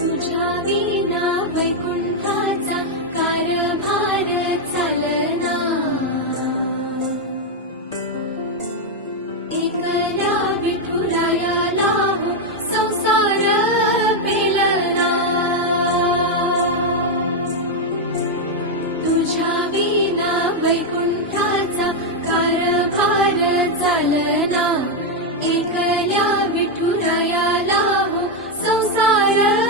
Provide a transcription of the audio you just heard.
तुझ्या विना वैकुंठाचा कारभार चालना, एकल्या विठुरायाला हो संसार पेलना. तुझ्या विना वैकुंठाचा कारभार चालना, एकल्या विठुरायाला हो संसार